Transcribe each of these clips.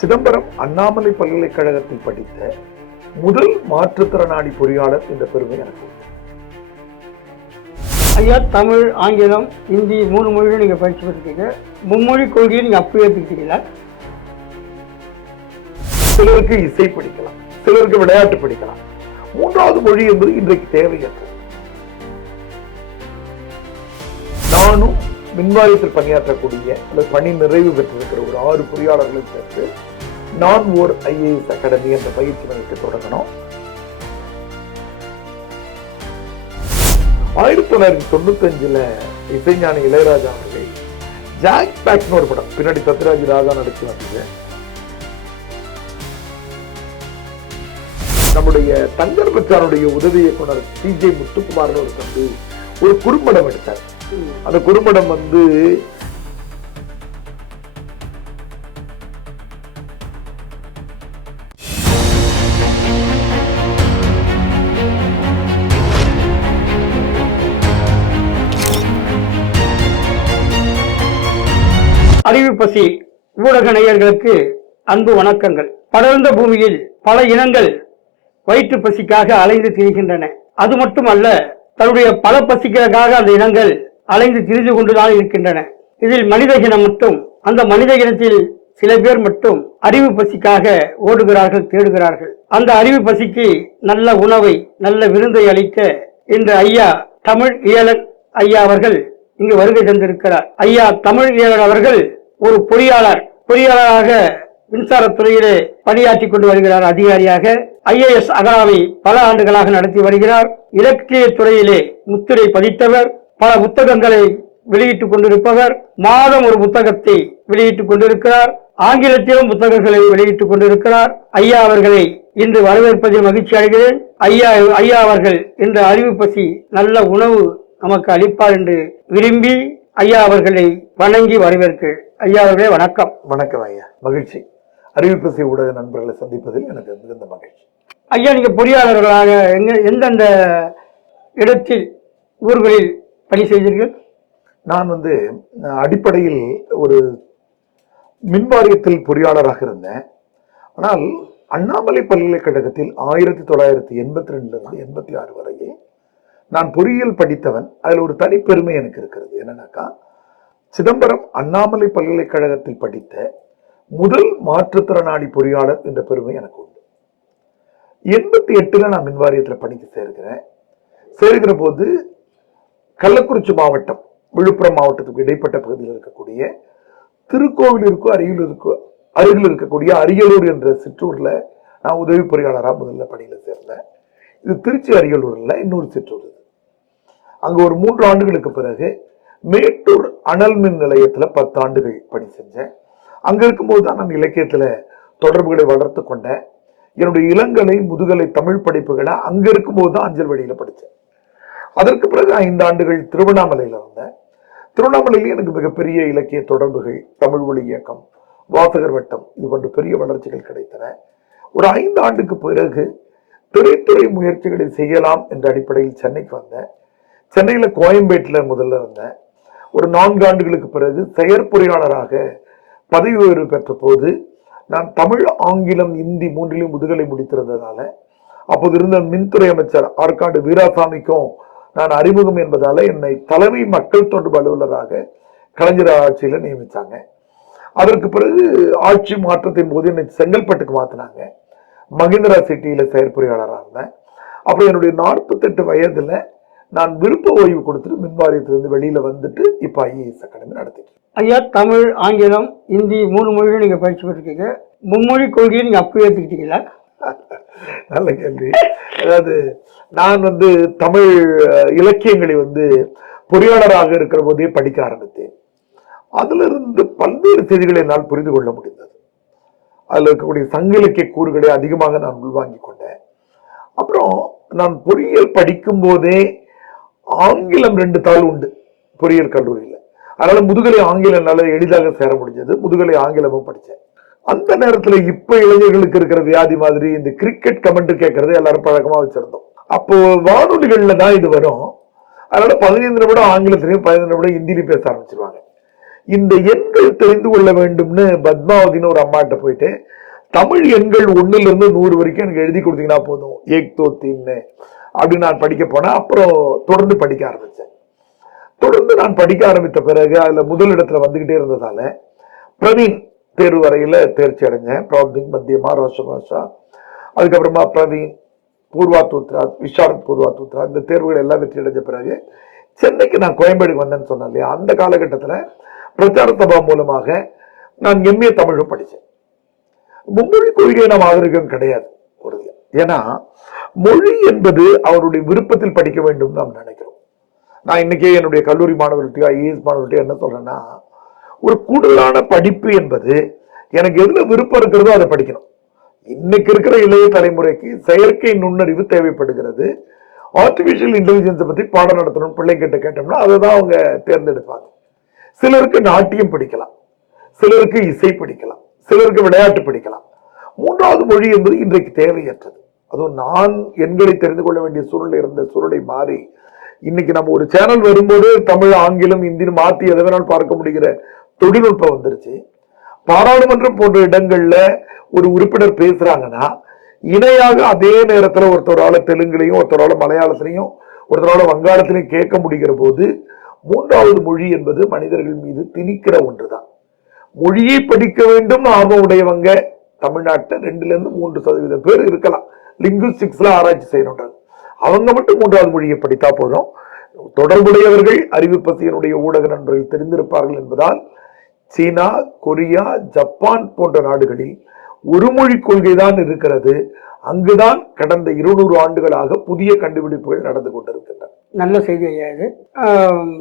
சிதம்பரம் அண்ணாமலை பல்கலைக்கழகத்தில் படித்த முதல் மாற்றுத்திறனாளி பொறியாளர் என்ற பெருமை எனக்கு. ஐயா தமிழ் ஆங்கிலம் ஹிந்தி மூணு மொழியும் நீங்கள் படிச்சு படிச்சிருக்கீங்க மும்மொழி கொள்கையை நீங்கள் அப்போ ஏற்றுக்கிட்டீங்களா சிலருக்கு இசை படிக்கலாம் சிலருக்கு விளையாட்டு படிக்கலாம். மூன்றாவது மொழி என்பது இன்றைக்கு தேவையற்றது. மின்வாரியத்தில் பணியாற்றக்கூடிய அல்லது பணி நிறைவு பெற்றிருக்கிற ஒரு ஆறு பொறியாளர்களை சேர்த்து நான் ஓர் ஐஏஎஸ் அகாடமி என்ற பயிற்சி மையத்தை தொடங்கணும். ஆயிரத்தி தொள்ளாயிரத்தி தொண்ணூத்தி அஞ்சுல இசைஞானி இளையராஜா அவர்கள் ஜாக் பேக்னு ஒரு படம் பின்னாடி சத்யராஜ் ராஜா நடிச்சு வந்தது நம்முடைய தங்கர் பச்சானுடைய உதவி இயக்குனர் சி ஜே முத்துக்குமார்னு ஒரு தம்பி ஒரு குறும்படம் எடுத்தார். அந்த குறும்படம் வந்து அறிவு பசி ஊடக நேயர்களுக்கு அன்பு வணக்கங்கள். படர்ந்த பூமியில் பல இனங்கள் வயிற்று பசிக்காக அலைந்து திரிகின்றன. அது மட்டுமல்ல தன்னுடைய பல பசிக்காக அந்த இனங்கள் அலைந்து திரிந்து கொண்டுதான் இருக்கின்றன. இதில் மனித இனம் மட்டும் அந்த மனித இனத்தில் சில பேர் மட்டும் அறிவு பசிக்காக ஓடுகிறார்கள் தேடுகிறார்கள். அந்த அறிவு பசிக்கு நல்ல உணவை நல்ல விருந்தை அளிக்க இன்று ஐயா தமிழ் இயலன் ஐயா அவர்கள் இங்கு வருகை தந்திருக்கிறார். ஐயா தமிழ் இயலன் அவர்கள் ஒரு பொறியாளர் பொறியாளராக மின்சாரத்துறையிலே பணியாற்றி கொண்டு வருகிறார் அதிகாரியாக. ஐஏஎஸ் அகாடமி பல ஆண்டுகளாக நடத்தி வருகிறார். இலக்கிய துறையிலே முத்திரை பதித்தவர். பல புத்தகங்களை வெளியிட்டுக் கொண்டிருப்பவர். மாதம் ஒரு புத்தகத்தை வெளியிட்டுக் கொண்டிருக்கிறார். ஆங்கிலத்திலும் புத்தகங்களை வெளியிட்டுக் கொண்டிருக்கிறார். ஐயா அவர்களை இன்று வரவேற்பதில் மகிழ்ச்சி அடைகிறேன். ஐயா ஐயா அவர்கள் இன்று அறிவு பசி நல்ல உணவு நமக்கு அளிப்பார் என்று விரும்பி ஐயா அவர்களை வணங்கி வரவேற்கிறேன் ஐயா அவர்களே வணக்கம். வணக்கம் ஐயா. மகிழ்ச்சி. அறிவிப்பசி ஊடக நண்பர்களை சந்திப்பதில் எனக்கு மிகுந்த மகிழ்ச்சி. ஐயா நீங்க பொறியாளர்களாக எங்க எந்தெந்த இடத்தில் ஊர்களில் பணி செய்தீர்கள்? நான் வந்து அடிப்படையில் ஒரு மின்வாரியத்தில் பொறியாளராக இருந்தேன். ஆனால் அண்ணாமலை பல்கலைக்கழகத்தில் ஆயிரத்தி தொள்ளாயிரத்தி எண்பத்தி ரெண்டுலேருந்து எண்பத்தி ஆறு வரையே நான் பொறியியல் படித்தவன். அதில் ஒரு தனிப்பெருமை எனக்கு இருக்கிறது. என்னன்னாக்கா சிதம்பரம் அண்ணாமலை பல்கலைக்கழகத்தில் படித்த முதல் மாற்றுத்திறனாளி பொறியாளர் என்ற பெருமை எனக்கு உண்டு. எண்பத்தி எட்டில் நான் மின்வாரியத்தில் பணிக்கு சேர்க்கிறேன் சேர்கிற போது கள்ளக்குறிச்சி மாவட்டம் விழுப்புரம் மாவட்டத்துக்கு இடைப்பட்ட பகுதியில் இருக்கக்கூடிய திருக்கோவிலூருக்கு அருகில் இருக்க அருகில் இருக்கக்கூடிய அரியலூர் என்ற சிற்றூரில் நான் உதவி பொறியாளராக முதல்ல பணியில் சேர்ந்தேன். இது திருச்சி அரியலூரில் இன்னொரு சிற்றூர் இது. அங்கே ஒரு மூன்று ஆண்டுகளுக்கு பிறகு மேட்டூர் அனல் மின் நிலையத்தில் பத்து ஆண்டுகள் பணி செஞ்சேன். அங்கே இருக்கும்போது தான் நான் இலக்கியத்தில் தொடர்புகளை வளர்த்து கொண்டேன். என்னுடைய இளங்கலை முதுகலை தமிழ் படிப்புகளை அங்கே இருக்கும்போது தான் அஞ்சல் வழியில் படித்தேன் அதற்கு பிறகு ஐந்து ஆண்டுகள் திருவண்ணாமலையில் இருந்தேன் திருவண்ணாமலையில் எனக்கு மிகப்பெரிய இலக்கிய தொடர்புகள் தமிழ் ஒளி இயக்கம் வாசகர் வட்டம் இது போன்ற பெரிய வளர்ச்சிகள் கிடைத்தன. ஒரு ஐந்து ஆண்டுக்கு பிறகு திரைத்துறை முயற்சிகளை செய்யலாம் என்ற அடிப்படையில் சென்னைக்கு வந்தேன். சென்னையில் கோயம்பேட்டில் முதல்ல இருந்தேன். ஒரு நான்கு ஆண்டுகளுக்கு பிறகு செயற்பொறியாளராக பதவி உயர்வு பெற்ற போது நான் தமிழ் ஆங்கிலம் இந்தி மூன்றிலும் முதுகலை முடித்திருந்ததால அப்போது இருந்த மின்துறை அமைச்சர் ஆற்காடு வீராசாமிக்கும் நான் அறிமுகம் என்பதால என்னை தலைமை மக்கள் தொடர்பு அலுவலராக கலைஞர் ஆட்சியில் நியமித்தாங்க அதற்கு பிறகு ஆட்சி மாற்றத்தின் போது என்னை செங்கல்பட்டுக்கு மாத்தினாங்க. மகிந்திரா சிட்டியில செயற்பொறியாளராக இருந்தேன். அப்புறம் என்னுடைய நாற்பத்தெட்டு வயதுல நான் விருப்ப ஓய்வு கொடுத்துட்டு மின்வாரியத்திலிருந்து வெளியில வந்துட்டு இப்ப ஐஏஎஸ் அகாடமி நடத்திட்டு ஐயா தமிழ் ஆங்கிலம் இந்தி மூணு மொழியும் நீங்க பயிற்சி பெற்றிருக்கீங்க. மும்மொழி கொள்கையை நீங்க அப்போ ஏற்றுக்கிட்டீங்களா நல்ல கேள்வி. அதாவது நான் வந்து தமிழ் இலக்கியங்களை வந்து பொறியாளராக இருக்கிற போதே படிக்க ஆரம்பித்தேன். அதிலிருந்து பல்வேறு செய்திகளை என்னால் புரிந்து கொள்ள முடிந்தது. அதில் இருக்கக்கூடிய சங்க இலக்கிய கூறுகளை அதிகமாக நான் உள்வாங்கிக் கொண்டேன். அப்புறம் நான் பொறியியல் படிக்கும் போதே ஆங்கிலம் ரெண்டு தாள் உண்டு பொறியியல் கல்லூரியில். அதனால் முதுகலை ஆங்கிலம் என்னால் எளிதாக சேர முடிஞ்சது. முதுகலை ஆங்கிலமும் படித்தேன். அந்த நேரத்தில் இப்போ இளைஞர்களுக்கு இருக்கிற வியாதி மாதிரி இந்த கிரிக்கெட் கமெண்ட் கேட்கறது எல்லாரும் பழக்கமாக வச்சிருந்தோம். அப்போ வானொலிகளில் தான் இது வரும். அதனால பதினைந்து நிமிடம் ஆங்கிலத்திலையும் பதினைந்து நிமிடம் ஹிந்திலையும் பேச ஆரம்பிச்சிருவாங்க. இந்த எண்கள் தெரிந்து கொள்ள வேண்டும்னு பத்மாவதினு ஒரு அம்மாட்ட போயிட்டு தமிழ் எண்கள் ஒன்றுலேருந்து நூறு வரைக்கும் எனக்கு எழுதி கொடுத்தீங்கன்னா போதும். ஏக் தோ தீன்னு. அப்படின்னு நான் படிக்க போனேன். அப்புறம் தொடர்ந்து படிக்க ஆரம்பித்தேன் தொடர்ந்து நான் படிக்க ஆரம்பித்த பிறகு அதில் முதல் வந்துக்கிட்டே இருந்ததால் பிரவீன் தேர்வு வரையில் தேர்ச்சி அடைஞ்சேன். ப்ராப்திங் மத்தியமா ரோஷ அதுக்கப்புறமா பிரவீன் பூர்வா தூத்ரா விஷாரத் பூர்வா தூத்ரா இந்த தேர்வுகள் எல்லாம் வெற்றி அடைஞ்ச பிறகு சென்னைக்கு நான் கோயம்பேடுக்கு வந்தேன்னு சொன்னேன் இல்லையா? அந்த காலகட்டத்தில் பிரச்சார சபா மூலமாக நான் எம்ஏ தமிழும் படித்தேன் மும்மொழி கொள்கையை நாம் ஆதரிக்கவும் கிடையாது. உறுதியாக ஏன்னா மொழி என்பது அவருடைய விருப்பத்தில் படிக்க வேண்டும் நாம் நினைக்கிறோம். நான் இன்னைக்கே என்னுடைய கல்லூரி மாணவர்கள்ட்டையோ ஐஏஎஸ் மாணவர்கள்ட்டையோ என்ன சொல்கிறேன்னா ஒரு கூடுதலான படிப்பு என்பது எனக்கு எதுல விருப்பம் இருக்கிறதோ அதை படிக்கணும். இன்னைக்கு இருக்கிற இளைய தலைமுறைக்கு செயற்கை நுண்ணறிவு தேவைப்படுகிறது. ஆர்டிபிஷியல் இன்டெலிஜென்ஸை பத்தி பாடம் நடத்தணும் பிள்ளைங்கிட்ட கேட்டோம்னா அதை தான் அவங்க தேர்ந்தெடுப்பாங்க. சிலருக்கு நாட்டியம் படிக்கலாம். சிலருக்கு இசை படிக்கலாம். சிலருக்கு விளையாட்டு படிக்கலாம். மூன்றாவது மொழி என்பது இன்றைக்கு தேவையற்றது. அதுவும் நான் எண்களை தெரிந்து கொள்ள வேண்டிய சூழலில் இருந்த சூழலை மாறி இன்னைக்கு நம்ம ஒரு சேனல் வரும்போது தமிழ் ஆங்கிலம் இந்தின்னு மாற்றி எதை வேணாலும் பார்க்க முடிகிற தொழில்நுட்பம் வந்துருச்சு. பாராளுமன்றம் போன்ற இடங்கள்ல ஒரு உறுப்பினர் பேசுறாங்கன்னா இணையாக அதே நேரத்தில் ஒருத்தரால தெலுங்குலையும் ஒருத்தரால மலையாளத்திலையும் ஒருத்தரால வங்காளத்திலையும் கேட்க முடிகிற போது மூன்றாவது மொழி என்பது மனிதர்கள் மீது திணிக்கிற ஒன்றுதான். மொழியை படிக்க வேண்டும் ஆர்வம் உடையவங்க தமிழ்நாட்டில் ரெண்டுலேருந்து மூன்று சதவீதம் பேர் இருக்கலாம். லிங்குஸ்டிக்ஸ்ல ஆராய்ச்சி செய்யணுன்றாங்க. அவங்க மட்டும் மூன்றாவது மொழியை படித்தா போதும். தொடர்புடையவர்கள் அறிவு பசியனுடைய ஊடக நண்பர்கள் தெரிந்திருப்பார்கள் என்பதால் சீனா கொரியா ஜப்பான் போன்ற நாடுகளில் ஒரு மொழி கொள்கை தான் இருக்கிறது. அங்குதான் கடந்த இருநூறு ஆண்டுகளாக புதிய கண்டுபிடிப்புகள் நடந்து கொண்டிருக்கின்றன. நல்ல செய்தி ஐயா இது.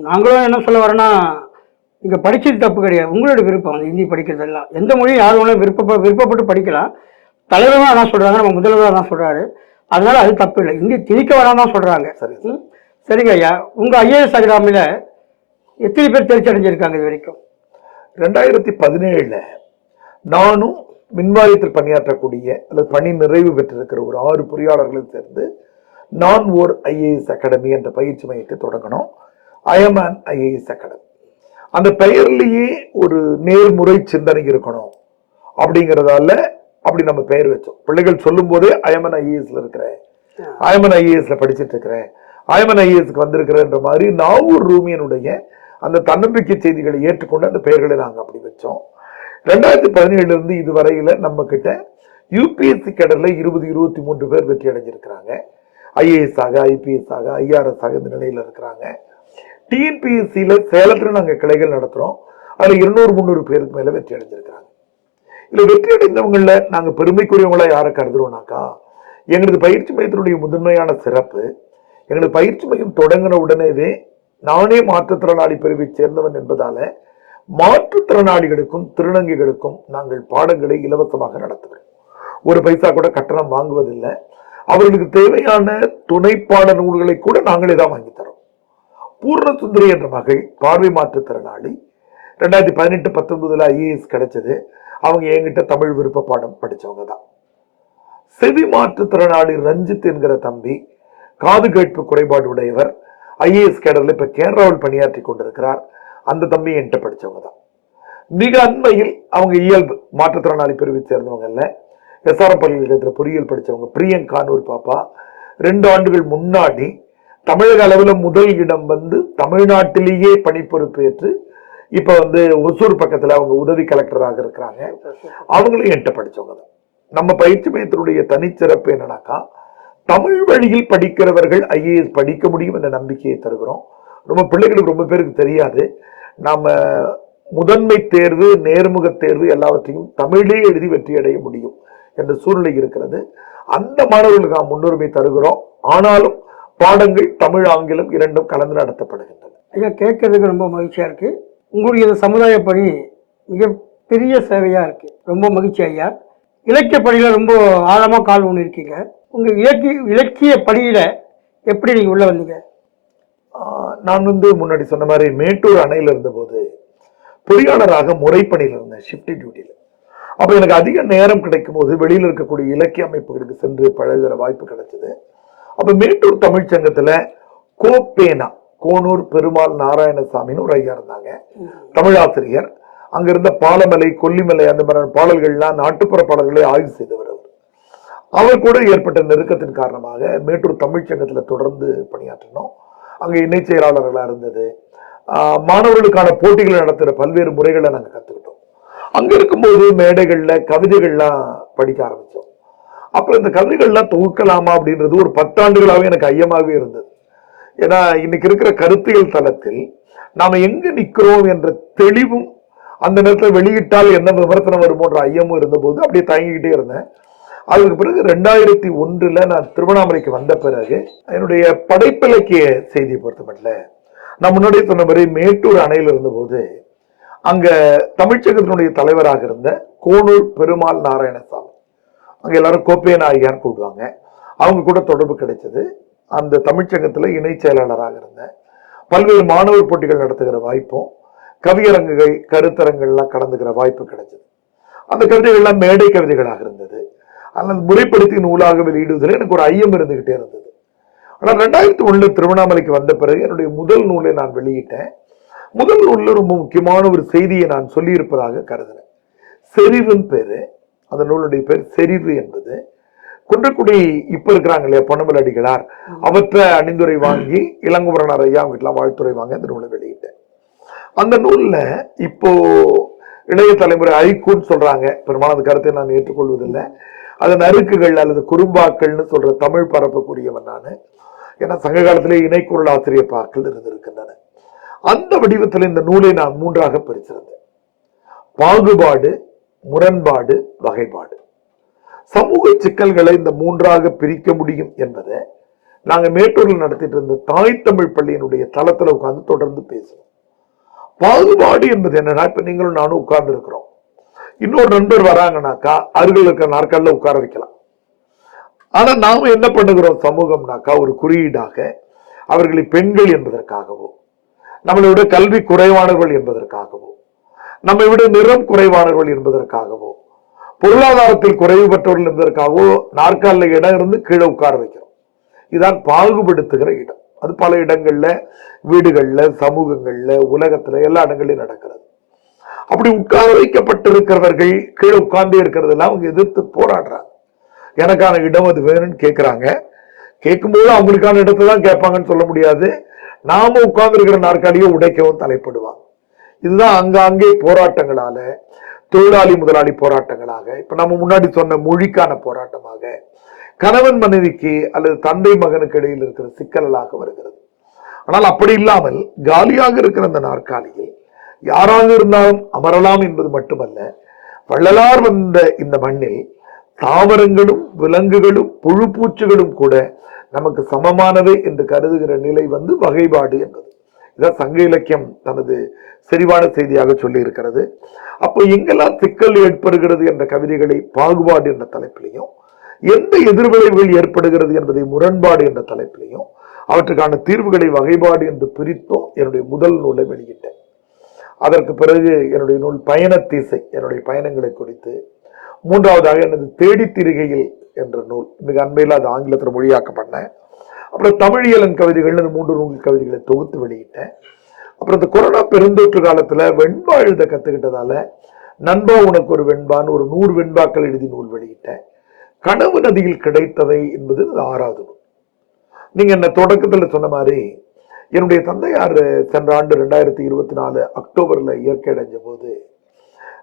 நாங்களும் என்ன சொல்ல வரோன்னா நீங்க படிச்சது தப்பு கிடையாது. உங்களோட விருப்பம் ஹிந்தி படிக்கிறதெல்லாம். எந்த மொழியும் யார் வேணாலும் விருப்ப விருப்பப்பட்டு படிக்கலாம். தலைவரும் அதான் சொல்றாங்க நம்ம முதல்வர் அதான் சொல்றாரு. அதனால அது தப்பு இல்லை. ஹிந்தி திணிக்க வேணாம் தான் சொல்றாங்க. சரி? சரிங்க ஐயா. உங்க ஐஏஎஸ் அகாடமியில எத்தனை பேர் தேர்ச்சி அடைஞ்சிருக்காங்க இது வரைக்கும்? ரெண்டாயிரத்தி பதினேழுல நானும் மின்வாரியத்தில் பணியாற்றக்கூடிய அல்லது பணி நிறைவு பெற்றிருக்கிற ஒரு ஆறு பொறியாளர்களும் சேர்ந்து நான் ஓர் ஐஏஎஸ் அகாடமி என்ற பயிற்சி மையத்தை தொடங்கணும் அயமான் ஐஏஎஸ் அகாடமி அந்த பெயர்லேயே ஒரு நேர்முறை சிந்தனை இருக்கணும். அப்படிங்கிறதால அப்படி நம்ம பெயர் வச்சோம். பிள்ளைகள் சொல்லும் போதே அயமன் ஐஏஎஸ்ல இருக்கிறேன். அயமன் ஐஏஎஸ்ல படிச்சிட்டு இருக்கிறேன். அயமன் ஐஏஎஸ்க்கு வந்திருக்கிறேன்ற மாதிரி நாவூர் ரூமியனுடைய அந்த தன்னம்பிக்கை செய்திகளை ஏற்றுக்கொண்டு அந்த பெயர்களை நாங்கள் அப்படி வச்சோம். ரெண்டாயிரத்தி பதினேழுல இருந்து இதுவரையில நம்ம கிட்ட யூபிஎஸ்சி கடலில் இருபது இருபத்தி மூன்று பேர் வெற்றி அடைஞ்சிருக்கிறாங்க. ஐஏஎஸ் ஆக ஐபிஎஸ் ஆக ஐஆர்எஸ் ஆக இந்த நிலையில் இருக்கிறாங்க. டிஎன்பிஎஸ்சியில் சேலத்தில் நாங்கள் கிளைகள் நடத்துகிறோம் அதில் இருநூறு முந்நூறு பேருக்கு மேலே வெற்றி அடைஞ்சிருக்கிறாங்க. இதில் வெற்றி அடைந்தவங்களில் நாங்கள் பெருமைக்குரியவங்களாக யாரை கருதுறோம்னாக்கா எங்களது பயிற்சி மையத்தினுடைய முதன்மையான சிறப்பு எங்களது பயிற்சி மையம் தொடங்கின உடனேவே நானே மாற்றுத்திறனாளி பிரிவை சேர்ந்தவன் என்பதால மாற்றுத்திறனாளிகளுக்கும் திருநங்கைகளுக்கும் நாங்கள் பாடங்களை இலவசமாக நடத்துகிறோம். ஒரு பைசா கூட கட்டணம் வாங்குவதில்லை. அவர்களுக்கு தேவையான துணை பாட நூல்களை கூட நாங்களே தான் வாங்கித்தரோம் பூர்ணசுந்தரி என்ற மகள் பார்வை மாற்றுத்திறனாளி ரெண்டாயிரத்தி பதினெட்டு பத்தொன்பதுல ஐஏஎஸ் கிடைச்சது. அவங்க என்கிட்ட தமிழ் விருப்ப பாடம் படிச்சவங்க தான். செவி மாற்றுத்திறனாளி ரஞ்சித் என்கிற தம்பி காது கேட்பு குறைபாடு உடையவர். ஐஏஎஸ் கேடர்ல இப்போ கேரளாவில் பணியாற்றி கொண்டிருக்கிறார். அந்த தம்பி என்கிட்ட படிச்சவங்க தான். மிக அண்மையில் அவங்க இயல்பு மாற்றுத்திறனாளி பிரிவை சேர்ந்தவங்கல்ல எஸ்ஆர்எம் பல்கலைக்கழகத்தில் பொறியியல் படிச்சவங்க பிரியங்கான்னு ஒரு பாப்பா. ரெண்டு ஆண்டுகள் முன்னாடி தமிழக அளவில் முதல் இடம் வந்து தமிழ்நாட்டிலேயே பணிப்பொறுப்பேற்று இப்ப வந்து ஒசூர் பக்கத்துல அவங்க உதவி கலெக்டராக இருக்கிறாங்க. அவங்களும் என்கிட்ட படிச்சவங்க தான். நம்ம பயிற்சி மையத்தினுடைய தனிச்சிறப்பு என்னன்னாக்கா தமிழ் வழியில் படிக்கிறவர்கள் ஐஏஎஸ் படிக்க முடியும் என்ற நம்பிக்கையை தருகிறோம். ரொம்ப பிள்ளைகளுக்கு ரொம்ப பேருக்கு தெரியாது. நாம் முதன்மை தேர்வு நேர்முக தேர்வு எல்லாவற்றையும் தமிழே எழுதி வெற்றி அடைய முடியும் என்ற சூழ்நிலை இருக்கிறது. அந்த மாணவர்களுக்கு நாம் முன்னுரிமை தருகிறோம். ஆனாலும் பாடங்கள் தமிழ் ஆங்கிலம் இரண்டும் கலந்து நடத்தப்படுகின்றன. ஐயா கேட்கறதுக்கு ரொம்ப மகிழ்ச்சியாக இருக்குது உங்களுடைய இந்த சமுதாய பணி மிகப்பெரிய சேவையாக இருக்குது ரொம்ப மகிழ்ச்சி ஐயா. இலக்கிய பணியில் ரொம்ப ஆழமாக கால் ஒன்று இருக்கீங்க உங்கள் இலக்கிய இலக்கிய பணியில் எப்படி நீங்கள் உள்ளே வந்தீங்க? நான் வந்து முன்னாடி சொன்ன மாதிரி மேட்டூர் அணையில் இருந்தபோது பொறியாளராக முறைப்பணியில் இருந்தேன் ஷிஃப்டி டியூட்டியில் அப்போ எனக்கு அதிக நேரம் கிடைக்கும் போது வெளியில் இருக்கக்கூடிய இலக்கிய அமைப்புகளுக்கு சென்று பழகுற வாய்ப்பு கிடைச்சது. அப்போ மேட்டூர் தமிழ்ச்சங்கத்தில் கோப்பேனா கோனூர் பெருமாள் நாராயணசாமின்னு ஒரு ஐயா இருந்தாங்க. தமிழாசிரியர். அங்கிருந்த பாலமலை கொல்லிமலை அந்த மாதிரி பாடல்கள்லாம் நாட்டுப்புற பாடல்களை ஆய்வு செய்தவர். அவர் கூட ஏற்பட்ட நெருக்கத்தின் காரணமாக மேட்டூர் தமிழ்ச்சங்கத்தில் தொடர்ந்து பணியாற்றினோம். அங்கே இணை செயலாளர்களாக இருந்தது. மாணவர்களுக்கான போட்டிகளை நடத்துகிற பல்வேறு முறைகளை நாங்கள் கற்றுக்கிட்டோம் அங்கே இருக்கும்போது மேடைகளில் கவிதைகள்லாம் படிக்க ஆரம்பித்தோம் அப்புறம் இந்த கவிதைகள்லாம் தொகுக்கலாமா அப்படின்றது ஒரு பத்தாண்டுகளாகவே எனக்கு ஐயமாகவே இருந்தது. ஏன்னா இன்னைக்கு இருக்கிற கருத்தியல் தளத்தில் நாம் எங்கே நிற்கிறோம் என்ற தெளிவும் அந்த நேரத்தில் வெளியிட்டால் என்ன விமர்சனம் வருமோன்ற ஐயமும் இருந்தபோது அப்படியே தயங்கிக்கிட்டே இருந்தேன். அதுக்கு பிறகு ரெண்டாயிரத்தி ஒன்றில் நான் திருவண்ணாமலைக்கு வந்த பிறகு என்னுடைய படைப்பிலக்கிய செய்தியை பொறுத்தமட்டில் நான் முன்னாடியே சொன்ன மாதிரி மேட்டூர் அணையில் இருந்தபோது அங்கே தமிழ்ச்சங்கத்தினுடைய தலைவராக இருந்த கோனூர் பெருமாள் நாராயணசாமி. அங்கே எல்லாரும் கோப்பைய நாயகியார் கூப்பிடுவாங்க. அவங்க கூட தொடர்பு கிடைச்சது. அந்த தமிழ்ச்சங்கத்தில் இணை செயலாளராக இருந்தேன் பல்வேறு மாணவர் போட்டிகள் நடத்துகிற வாய்ப்பும் கவியரங்குகள் கருத்தரங்கள்லாம் கலந்துக்கிற வாய்ப்பு கிடைச்சது. அந்த கவிதைகள்லாம் மேடை கவிதைகளாக இருந்தது. அல்லது முறைப்படுத்தி நூலாக வெளியிடுவதில் எனக்கு ஒரு ஐயம் இருந்துகிட்டே இருந்தது. ஆனால் ரெண்டாயிரத்தி ஒன்றில் திருவண்ணாமலைக்கு வந்த பிறகு என்னுடைய முதல் நூலை நான் வெளியிட்டேன். முதல் நூலில் ரொம்ப முக்கியமான ஒரு செய்தியை நான் சொல்லியிருப்பதாக கருதுறேன். செறிவுன்னு பேர் அந்த நூலுடைய பேர் செறிவு என்பது. குன்றக்குடி இப்ப இருக்கிறாங்க இல்லையா பொன்னமல் அடிகளார் அவற்றை அணிந்துரை வாங்கி இளங்குமரனார் ஐயா அவங்ககிட்டலாம் வாழ்த்துறை வாங்க அந்த நூலை வெளியிட்டேன். அந்த நூலில் இப்போ இளைய தலைமுறை ஐக்கூன்னு சொல்றாங்க. பெரும்பாலும் அந்த கருத்தை நான் ஏற்றுக்கொள்வதில்லை. அது நறுக்குகள் அல்லது குறும்பாக்கள்னு சொல்ற தமிழ் பரப்பக்கூடியவன் நான். ஏன்னா சங்க காலத்திலே இணைக்குரல் ஆசிரியர் பாக்கள் இருந்திருக்கின்றன. அந்த வடிவத்தில் இந்த நூலை நான் மூன்றாக பிரித்திருந்தேன். பாகுபாடு முரண்பாடு வகைப்பாடு. சமூக சிக்கல்களை இந்த மூன்றாக பிரிக்க முடியும் என்பதை நாங்கள் மேட்டூரில் நடத்திட்டு இருந்த தாய் தமிழ் பள்ளியினுடைய தளத்தில் உட்கார்ந்து தொடர்ந்து பேசுவோம். பாகுபாடு என்பது என்னன்னா இப்ப நீங்களும் நானும் உட்கார்ந்து இருக்கிறோம் இன்னொரு நண்பர் வராங்கனாக்கா அருகில் இருக்கிற நாற்காலில் உட்கார வைக்கலாம். ஆனால் நாம் என்ன பண்ணுகிறோம் சமூகம்னாக்கா ஒரு குறியீடாக அவர்களை பெண்கள் என்பதற்காகவோ நம்மளை விட கல்வி குறைவானவர்கள் என்பதற்காகவோ நம்மை விட நிறம் குறைவானவர்கள் என்பதற்காகவோ பொருளாதாரத்தில் குறைவு பெற்றவர்கள் என்பதற்காகவோ நாற்காலில் இடம் இருந்து கீழே உட்கார வைக்கிறோம். இதான் பாகுபடுத்துகிற இடம். அது பல இடங்களில் வீடுகளில் சமூகங்களில் உலகத்தில் எல்லா இடங்களையும் நடக்கிறது. அப்படி உட்கார வைக்கப்பட்டிருக்கிறவர்கள் கீழே உட்கார்ந்தே இருக்கிறதெல்லாம் அவங்க எதிர்த்து போராடுறாங்க. எனக்கான இடம் அது வேணும்னு கேட்கிறாங்க கேட்கும்போது அவங்களுக்கான இடத்தை தான் கேட்பாங்கன்னு சொல்ல முடியாது. நாம உட்கார்ந்து இருக்கிற நாற்காலியை உடைக்கவும் தலைப்படுவாங்க. இதுதான் அங்காங்கே போராட்டங்களால தொழிலாளி முதலாளி போராட்டங்களாக இப்ப நம்ம முன்னாடி சொன்ன மொழிக்கான போராட்டமாக கணவன் மனைவிக்கு அல்லது தந்தை மகனுக்கு இடையில் இருக்கிற சிக்கல்களாக வருகிறது. ஆனால் அப்படி இல்லாமல் காலியாக இருக்கிற அந்த நாற்காலியில் யாராக இருந்தாலும் அமரலாம் என்பது மட்டுமல்ல வள்ளலார் வந்த இந்த மண்ணில் தாவரங்களும் விலங்குகளும் புழு பூச்சிகளும் கூட நமக்கு சமமானவை என்று கருதுகிற நிலை வந்து வகைப்பாடு என்பது. இதான் சங்க இலக்கியம் தனது செறிவான செய்தியாக சொல்லி இருக்கிறது அப்போ எங்கெல்லாம் சிக்கல் ஏற்படுகிறது என்ற கவிதைகளை பாகுபாடு என்ற தலைப்பிலையும் எந்த எதிர்விளைவுகள் ஏற்படுகிறது என்பதை முரண்பாடு என்ற தலைப்பிலையும் அவற்றுக்கான தீர்வுகளை வகைப்பாடு என்று பிரித்தும் என்னுடைய முதல் நூலை வெளியிட்டேன். அதற்கு பிறகு என்னுடைய நூல் பயணத்தீசை என்னுடைய பயணங்களை குறித்து மூன்றாவதாக எனது தேடித்திரிகையில் என்ற நூல் மிக அண்மையில் அது ஆங்கிலத்தில் மொழியாக்கம் பண்ணேன் அப்புறம் தமிழியலன் கவிதைகள் அந்த மூன்று நூல் கவிதைகளை தொகுத்து வெளியிட்டேன். அப்புறம் இந்த கொரோனா பெருந்தொற்று காலத்தில் வெண்பா எழுத கற்றுக்கிட்டதால நண்பா உனக்கு ஒரு வெண்பான்னு ஒரு நூறு வெண்பாக்கள் எழுதி நூல் வெளியிட்டேன். கனவு நதியில் கிடைத்தவை என்பது ஆறாவது நூல். நீங்கள் என்ன தொடக்கத்தில் சொன்ன மாதிரி என்னுடைய தந்தையார் சென்ற ஆண்டு ரெண்டாயிரத்தி இருபத்தி நாலு அக்டோபரில் இயற்கை அடைஞ்ச போது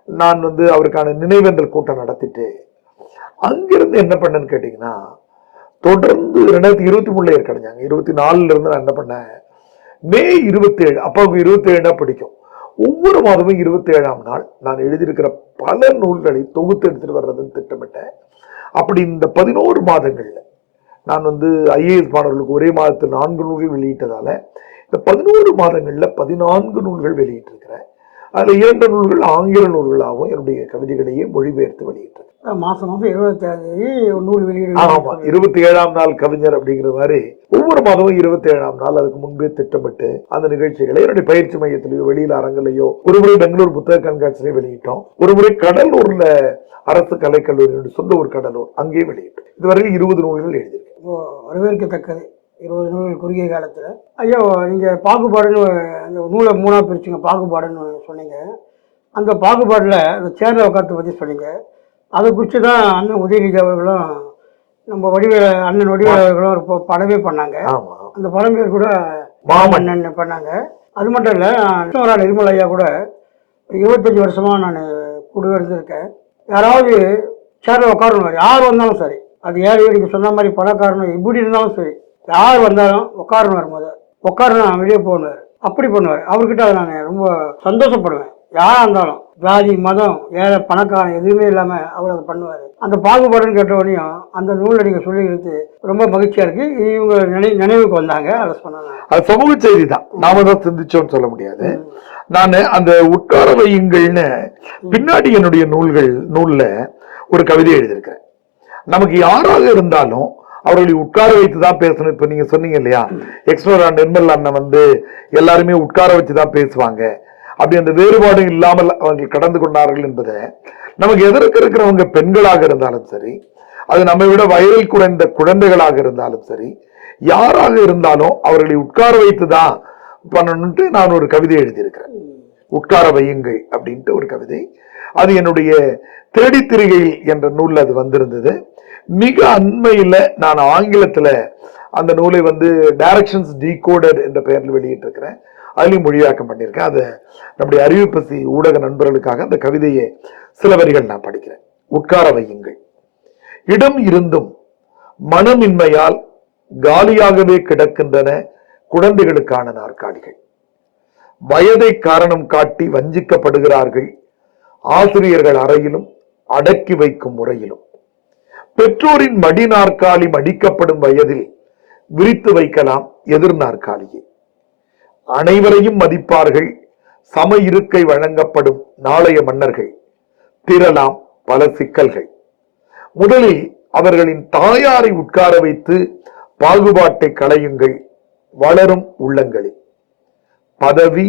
நான் வந்து அவருக்கான நினைவேந்தல் கூட்டம் நடத்திட்டு அங்கிருந்து என்ன பண்ணேன்னு கேட்டிங்கன்னா தொடர்ந்து ரெண்டாயிரத்தி இருபத்தி மூணுல இயற்கை அடைஞ்சாங்க. இருபத்தி நாலுலேருந்து நான் என்ன பண்ணேன் மே இருபத்தேழு அப்பாவுக்கு இருபத்தி பிடிக்கும். ஒவ்வொரு மாதமும் இருபத்தேழாம் நாள் நான் எழுதியிருக்கிற பல நூல்களை தொகுத்து எடுத்துகிட்டு வர்றதுன்னு திட்டமிட்டேன். அப்படி இந்த பதினோரு மாதங்களில் நான் வந்து ஐஏஎஸ் மாணவர்களுக்கு ஒரே மாதத்தில் நான்கு நூல்கள் வெளியிட்டதால இந்த பதினோரு மாதங்கள்ல பதினான்கு நூல்கள் வெளியிட்டிருக்கிறேன். அதுல இரண்டு நூல்கள் ஆங்கில நூல்களாகவும் என்னுடைய கவிதைகளையே மொழிபெயர்த்து வெளியிட்டிருக்கேன். மாசம் மாசம் இருபத்தி தேதி ஒரு நூல் வெளியீடு ஆமா இருபத்தி ஏழாம் நாள் கவிஞர் அப்படிங்கிற மாதிரி ஒவ்வொரு மாதமும் இருபத்தி ஏழாம் நாள் அதுக்கு முன்பே திட்டமிட்டு அந்த நிகழ்ச்சிகளை என்னுடைய பயிற்சி மையத்திலேயோ வெளியில அரங்கிலேயோ ஒரு முறை பெங்களூர் புத்தக கண்காட்சியிலே வெளியிட்டோம். ஒரு முறை கடலூர்ல அரசு கலைக்கல்லூரி சொந்த ஊர் கடலூர் அங்கேயே வெளியிட்டோம். இதுவரையில் இருபது நூல்கள் எழுதியிருக்கேன். வரவேற்கத்தக்கது. இருபது நூல்கள் குறுகிய காலத்தில். ஐயா நீங்கள் பாகுபாடுன்னு அந்த நூலை மூணாக பிரிச்சுங்க பாகுபாடுன்னு சொன்னீங்க. அந்த பாகுபாடில் அந்த சேர்ந்த உட்காரத்தை பற்றி சொன்னீங்க. அதை குறித்து தான் அண்ணன் உதயநிதி அவர்களும் நம்ம வடிவேல அண்ணன் வடிவேல் அவர்களும் ஒரு படமே பண்ணாங்க. அந்த படம் பேர் கூட மாமன். மாமன்னன் பண்ணாங்க. அது மட்டும் இல்லை கிருஷ்ணவரா நிர்மல் ஐயா கூட ஒரு இருபத்தஞ்சி வருஷமாக நான் கூட இருந்திருக்கேன். யாராவது சேரில் உட்காரணும் யார் வந்தாலும் சரி. அது ஏழை நீங்கள் சொன்ன மாதிரி பணக்காரனும் எப்படி இருந்தாலும் சரி யார் வந்தாலும் உட்காரணும் முத. உட்காரணும் வெளியே போகணும் அப்படி பண்ணுவார். அவர்கிட்ட அதை நான் ரொம்ப சந்தோஷப்படுவேன். யாராக இருந்தாலும் ஜாதி மதம் ஏழை பணக்காரன் எதுவுமே இல்லாமல் அவர் அதை பண்ணுவார். அந்த பாகுபாடுன்னு கேட்டவனையும் அந்த நூலை நீங்கள் சொல்லி ரொம்ப மகிழ்ச்சியாக இருக்குது இவங்க நினை நினைவுக்கு வந்தாங்க. அதை சொன்னாங்க. அது சமூக செய்தி தான் நாம தான் சிந்திச்சோம்னு சொல்ல முடியாது. நான் அந்த உட்கார வையுங்கள்னு பின்னாடி என்னுடைய நூல்கள் நூலில் ஒரு கவிதை எழுதியிருக்கிறேன். நமக்கு யாராக இருந்தாலும் அவர்களை உட்கார வைத்து தான் பேசணும். இப்போ நீங்கள் சொன்னீங்க இல்லையா? எக்ஸ்னோரா நிர்மல் அண்ணன் வந்து எல்லாருமே உட்கார வச்சு தான் பேசுவாங்க. அப்படி அந்த வேறுபாடும் இல்லாமல் அவர்கள் கடந்து கொண்டார்கள் என்பதை நமக்கு எதற்கு இருக்கிறவங்க பெண்களாக இருந்தாலும் சரி அது நம்மை விட வயதில் குறைந்த குழந்தைகளாக இருந்தாலும் சரி யாராக இருந்தாலும் அவர்களை உட்கார வைத்து தான் பண்ணணுன்ட்டு நான் ஒரு கவிதை எழுதியிருக்கிறேன். உட்கார வையுங்கள் அப்படின்ட்டு ஒரு கவிதை. அது என்னுடைய தேடித்திரிகை என்ற நூலில் அது வந்திருந்தது. மிக அண்மையில் நான் ஆங்கிலத்தில் அந்த நூலை வந்து டைரக்ஷன்ஸ் டீகோடட் என்ற பெயரில் வெளியிட்டிருக்கிறேன். அதுலேயும் மொழியாக்கம் பண்ணியிருக்கேன். அதை நம்முடைய அறிவிப்பசி ஊடக நண்பர்களுக்காக அந்த கவிதையை சில வரிகள் நான் படிக்கிறேன். உட்கார வையுங்கள். இடம் இருந்தும் மனமின்மையால் காலியாகவே கிடக்கின்றன குழந்தைகளுக்கான நாற்காலிகள். வயதை காரணம் காட்டி வஞ்சிக்கப்படுகிறார்கள். ஆசிரியர்கள் அறையிலும் அடக்கி வைக்கும் முறையிலும். பெற்றோரின் மடி நாற்காலி மடிக்கப்படும் வயதில் விரித்து வைக்கலாம் எதிர் நாற்காலியை. அனைவரையும் மதிப்பார்கள். சம இருக்கை வழங்கப்படும் நாளைய மன்னர்கள். திரலாம் பல சிக்கல்கள். முதலில் அவர்களின் தாயாரை உட்கார வைத்து பாகுபாட்டை களையுங்கள். வளரும் உள்ளங்களில். பதவி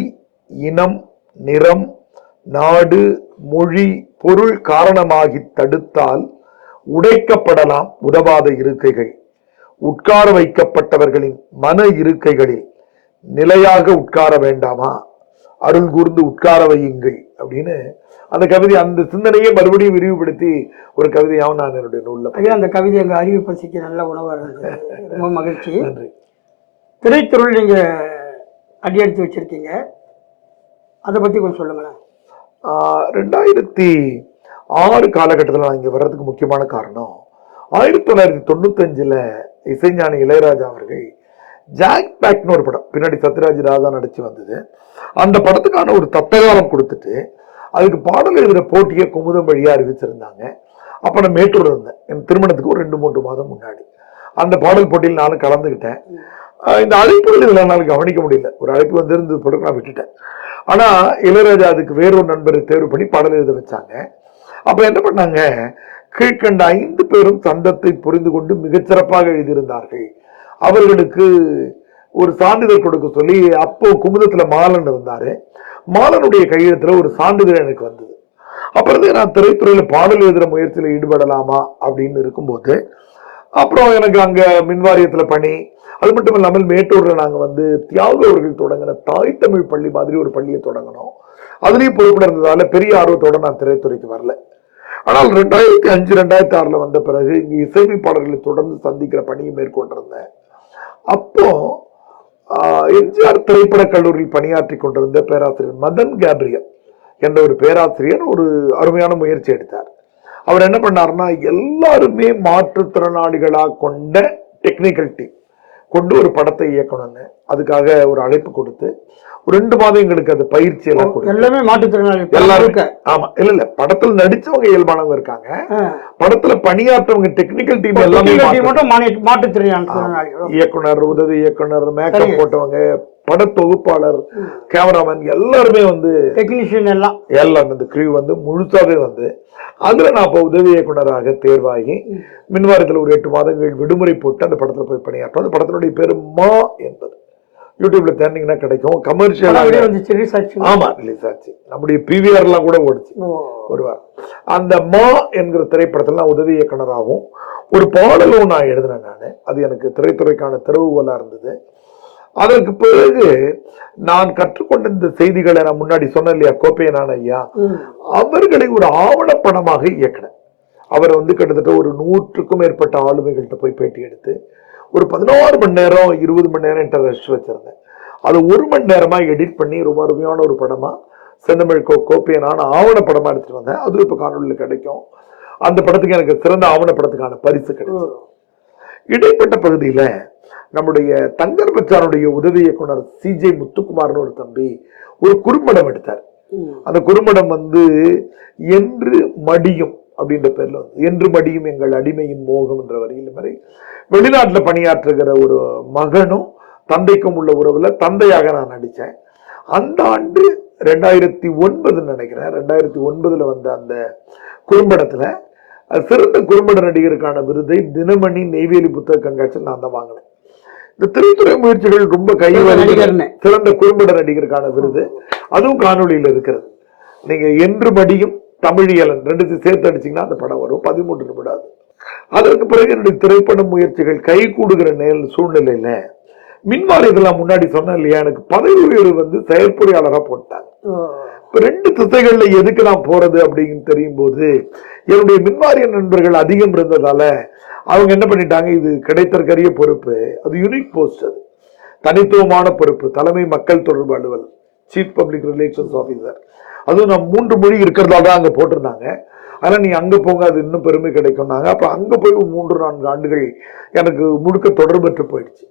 இனம் நிறம் நாடு மொழி பொருள் காரணமாகி தடுத்தால் உடைக்கப்படலாம் உதவாத இருக்கைகள். உட்கார வைக்கப்பட்டவர்களின் மன இருக்கைகளில் நிலையாக உட்கார வேண்டாமா? அருள் கூர்ந்து உட்கார வையுங்கள் அப்படின்னு அந்த கவிதை அந்த சிந்தனையை மறுபடியும் விரிவுபடுத்தி ஒரு கவிதையாகவும் நான் என்னுடைய நூல்ல ஐயா அந்த கவிதை எங்கள் அறிவு பசிக்கு நல்ல உணவாக இருந்தது. ரொம்ப மகிழ்ச்சி. நன்றி. திரைத்துறையில் நீங்கள் அடியெடுத்து வச்சிருக்கீங்க. அதை பற்றி கொஞ்சம் சொல்லுங்களேன். ரெண்டாயிரத்தி ஆறு காலகட்டத்தில் நான் இங்கே வர்றதுக்கு முக்கியமான காரணம் ஆயிரத்தி தொள்ளாயிரத்தி தொண்ணூத்தஞ்சில் இசைஞானி இளையராஜா அவர்கள் ஜாக் பேக்னு ஒரு படம் பின்னாடி சத்யராஜ் ராதா நடித்து வந்தது. அந்த படத்துக்கான ஒரு தத்தகாலம் கொடுத்துட்டு அதுக்கு பாடல் எழுதுகிற போட்டியை குமுதம் வழியாக அறிவிச்சிருந்தாங்க. அப்போ நான் மேட்டூர் இருந்தேன். என் திருமணத்துக்கு ஒரு ரெண்டு மூன்று மாதம் முன்னாடி. அந்த பாடல் போட்டியில் நானும் கலந்துக்கிட்டேன் இந்த அழைப்புகள் இதில் என்னால் கவனிக்க முடியல. ஒரு அழைப்பு வந்திருந்தது பிறகு நான் விட்டுட்டேன். ஆனால் இளையராஜா அதுக்கு வேறொரு நண்பரை தேர்வு பண்ணி பாடல் எழுத வச்சாங்க. அப்ப என்ன பண்ணாங்க? கீழ்கண்ட ஐந்து பேரும் சந்தத்தை புரிந்து கொண்டு மிகச்சிறப்பாக எழுதியிருந்தார்கள். அவர்களுக்கு ஒரு சான்றிதழ் கொடுக்க சொல்லி அப்போ குமுதத்துல மாலன் இருந்தாரு. மாலனுடைய கையெழுத்துல ஒரு சான்றிதழ் எனக்கு வந்தது. அப்புறம் நான் திரைத்துறையில பாடல் எழுதுற முயற்சியில ஈடுபடலாமா அப்படின்னு இருக்கும்போது அப்புறம் எனக்கு அங்க மின்வாரியத்துல பணி அது மட்டும் இல்லாமல் மேட்டூர்ல நாங்க வந்து தியாக அவர்கள் தொடங்கின தாய் தமிழ் பள்ளி மாதிரி ஒரு பள்ளியை தொடங்கினோம். அதுலேயும் பொறுப்பில் இருந்ததால் பெரிய ஆர்வத்தோட நான் திரைத்துறைக்கு வரல. ஆனால் ரெண்டாயிரத்தி அஞ்சு ரெண்டாயிரத்தி ஆறில் வந்த பிறகு இங்கே இசையமைப்பாளர்களை தொடர்ந்து சந்திக்கிற பணியை மேற்கொண்டிருந்தேன். அப்போ எம்ஜிஆர் திரைப்படக் கல்லூரியில் பணியாற்றி கொண்டிருந்த பேராசிரியர் மதன் கேப்ரியல் என்ற ஒரு பேராசிரியர் ஒரு அருமையான முயற்சி எடுத்தார். அவர் என்ன பண்ணாருன்னா எல்லாருமே மாற்றுத்திறனாளிகளாக கொண்ட டெக்னிக்கல் டீம் கொண்டு ஒரு படத்தை இயக்கணும்னு அதுக்காக ஒரு அழைப்பு கொடுத்து ஒரு ரெண்டு மாதம் எங்களுக்கு அது பயிற்சி எல்லாம் கொடுத்து. எல்லாமே மாற்றுத்திறனாளி எல்லாரும். ஆமா இல்ல இல்ல படத்துல நடிச்சவங்க இயல்பானவங்க இருக்காங்க. படத்துல பணியாற்றவங்க டெக்னிக்கல் டீம் எல்லாமே டெக்னிக்கல் மாற்று- டீம் மட்டும் மானி- மாற்றுத்திறனாளிகள் இயக்குனர் உதவி இயக்குனர் மேக்கப். போட்டவங்க பட தொகுப்பாளர் கேமராமேன் எல்லாருமே வந்து டெக்னீஷியன் எல்லாம். எல்லாம் இந்த கிரீவ் வந்து முழுசாவே வந்து அதுல நான் இப்போ உதவி இயக்குனராக தேர்வாகி மின்வாரத்தில் ஒரு எட்டு மாதங்கள் விடுமுறை போட்டு அந்த படத்துல போய் பணியாற்றோம். அந்த படத்தினுடைய பேரு மா என்பது. யூடியூப்ல தேர்ந்தீங்கன்னா கிடைக்கும். கமர்ஷியல் வந்துச்சு ரிலீஸ் ஆச்சு. நம்முடைய பிவிஆர்லாம் கூட ஓடுச்சு. ஒருவர் அந்த மா என்கிற திரைப்படத்துல நான் உதவி இயக்குனராகவும் ஒரு பாடலும் நான் எழுதினேன் நான். அது எனக்கு திரைத்துறைக்கான திறவுகோலா இருந்தது. அதற்கு பிறகு நான் கற்றுக்கொண்ட இந்த செய்திகளை நான் முன்னாடி சொன்னேன் இல்லையா கோப்பையனான ஐயா. அவர்களை ஒரு ஆவணப்படமாக இயக்கினேன். அவரை வந்து கிட்டத்தட்ட ஒரு நூற்றுக்கும் மேற்பட்ட ஆளுமைகள்கிட்ட போய் பேட்டி எடுத்து ஒரு பதினாறு மணி நேரம் இருபது மணி நேரம் என்கிட்ட வச்சிருந்தேன். அது ஒரு மணி நேரமா எடிட் பண்ணி ரொம்ப அருமையான ஒரு படமா செந்தமிழ் கோ கோப்பையனான ஆவணப்படமா எடுத்துட்டு வந்தேன். அதுவும் இப்போ காணொலியில் கிடைக்கும். அந்த படத்துக்கு எனக்கு சிறந்த ஆவணப்படத்துக்கான பரிசு கிடைச்சது. இடைப்பட்ட பகுதியில நம்முடைய தங்கர் பச்சானுடைய உதவி இயக்குனர் சிஜே முத்துக்குமார்னு ஒரு தம்பி ஒரு குறும்படம் எடுத்தார். அந்த குறும்படம் வந்து என்று மடியும் அப்படின்ற பேர்ல வந்து என்று மடியும் எங்கள் அடிமையின் மோகம் என்ற வரியில் மாதிரி வெளிநாட்டுல பணியாற்றுகிற ஒரு மகனும் தந்தைக்கும் உள்ள உறவுல தந்தையாக நான் நடிச்சேன் அந்த ஆண்டு ரெண்டாயிரத்தி ஒன்பது நினைக்கிறேன் ரெண்டாயிரத்தி ஒன்பதுல வந்த அந்த குறும்படத்துல சிறந்த குறும்பட நடிகருக்கான விருதை தினமணி நெய்வேலி புத்தக கண்காட்சியில் நான் தான் வாங்கினேன். இந்த திரைத்துறை முயற்சிகள் ரொம்ப கை சிறந்த குறும்பட நடிகருக்கான விருது அதுவும் காணொளியில் இருக்கிறது. நீங்க என்று மடியும் தமிழியலன் ரெண்டுத்தையும் சேர்த்து அடிச்சீங்கன்னா அந்த படம் வரும். பதிமூன்று நிமிடம் அது. அதற்கு பிறகு என்னுடைய திரைப்பட முயற்சிகள் கை கூடுகிற நேர் சூழ்நிலையில மின்வாரியத்தில் முன்னாடி சொன்னேன் இல்லையா? எனக்கு பதவி உயர்வு வந்து செயற்பொறியாளரா போட்டாங்க. இப்ப ரெண்டு திசைகள்ல எதுக்கு நான் போறது அப்படின்னு தெரியும் போது என்னுடைய மின்வாரிய நண்பர்கள் அதிகம் இருந்ததால அவங்க என்ன பண்ணிட்டாங்க? இது கிடைத்தற்கரிய பொறுப்பு. அது யூனிக் போஸ்ட் அது. தனித்துவமான பொறுப்பு. தலைமை மக்கள் தொடர்பு அலுவல். சீஃப் பப்ளிக் ரிலேஷன்ஸ் ஆஃபீஸர் அதுவும் நான் மூன்று மொழி இருக்கிறதா தான் அங்கே போட்டிருந்தாங்க. ஆனால் நீ அங்கே போங்க அது இன்னும் பெருமை கிடைக்கும்னாங்க. அப்போ அங்கே போய் மூன்று நான்கு ஆண்டுகள் எனக்கு முழுக்க தொடர்பற்று போயிடுச்சு.